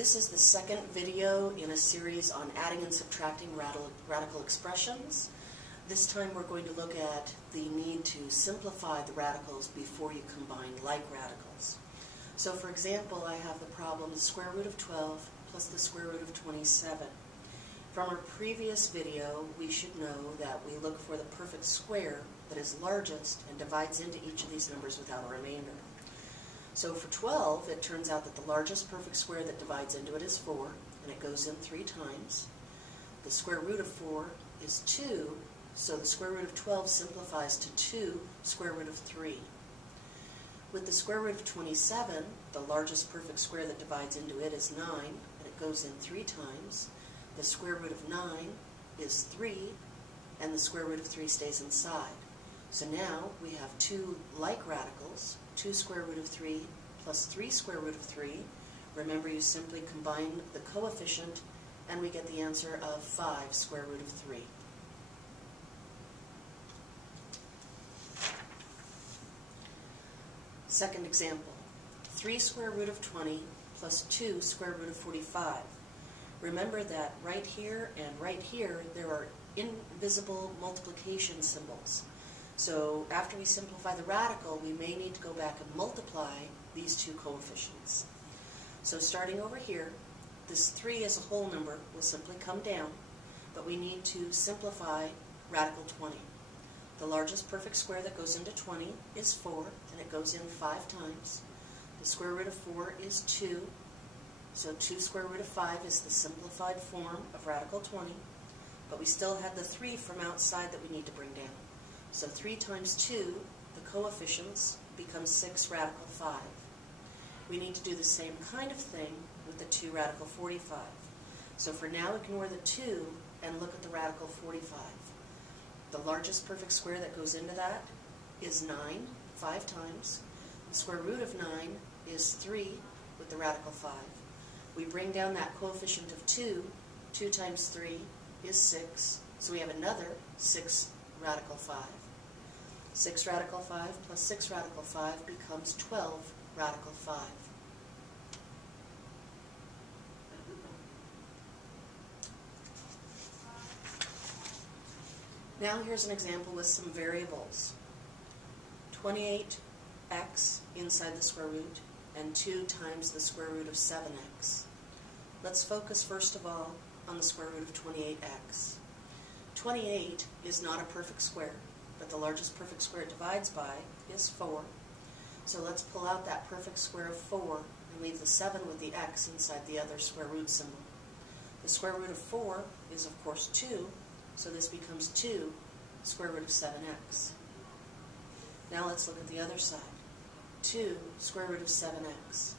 This is the second video in a series on adding and subtracting radical expressions. This time we're going to look at the need to simplify the radicals before you combine like radicals. So for example, I have the problem the square root of 12 plus the square root of 27. From our previous video, we should know that we look for the perfect square that is largest and divides into each of these numbers without a remainder. So for 12, it turns out that the largest perfect square that divides into it is 4, and it goes in 3 times. The square root of 4 is 2, so the square root of 12 simplifies to 2 square root of 3. With the square root of 27, the largest perfect square that divides into it is 9, and it goes in 3 times. The square root of 9 is 3, and the square root of 3 stays inside. So now we have two like radicals, 2 square root of 3 plus 3 square root of 3. Remember, you simply combine the coefficient and we get the answer of 5 square root of 3. Second example, 3 square root of 20 plus 2 square root of 45. Remember that right here and right here there are invisible multiplication symbols. So after we simplify the radical, we may need to go back and multiply these two coefficients. So starting over here, this 3 as a whole number will simply come down, but we need to simplify radical 20. The largest perfect square that goes into 20 is 4, and it goes in 5 times. The square root of 4 is 2, so 2 square root of 5 is the simplified form of radical 20, but we still have the 3 from outside that we need to bring down. So 3 times 2, the coefficients, becomes 6 radical 5. We need to do the same kind of thing with the 2 radical 45. So for now, ignore the 2 and look at the radical 45. The largest perfect square that goes into that is 9, 5 times. The square root of 9 is 3 with the radical 5. We bring down that coefficient of 2. 2 times 3 is 6. So we have another 6 radical 5. 6 radical 5 plus 6 radical 5 becomes 12 radical 5. Now here's an example with some variables. 28x inside the square root and 2 times the square root of 7x. Let's focus first of all on the square root of 28x. 28 is not a perfect square, but the largest perfect square it divides by is 4. So let's pull out that perfect square of 4 and leave the 7 with the x inside the other square root symbol. The square root of 4 is of course 2, so this becomes 2 square root of 7x. Now let's look at the other side. 2 square root of 7x.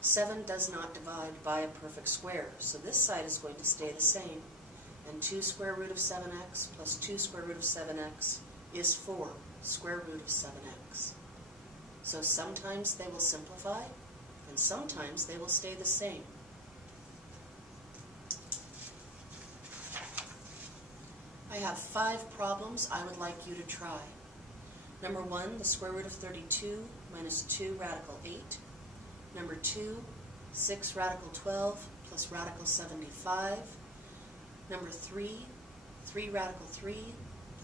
7 does not divide by a perfect square, so this side is going to stay the same. And 2 square root of 7x plus 2 square root of 7x is 4 square root of 7x. So sometimes they will simplify, and sometimes they will stay the same. I have 5 problems I would like you to try. Number 1, the square root of 32 minus 2 radical 8. Number 2, 6 radical 12 plus radical 75. Number 3, 3 radical 3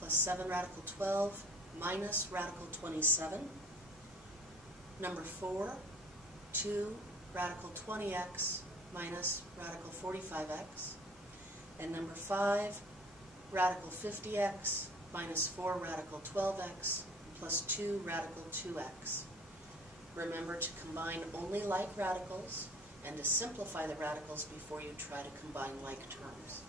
plus 7 radical 12 minus radical 27. Number 4, 2 radical 20x minus radical 45x. And number 5, radical 50x minus 4 radical 12x plus 2 radical 2x. Remember to combine only like radicals and to simplify the radicals before you try to combine like terms.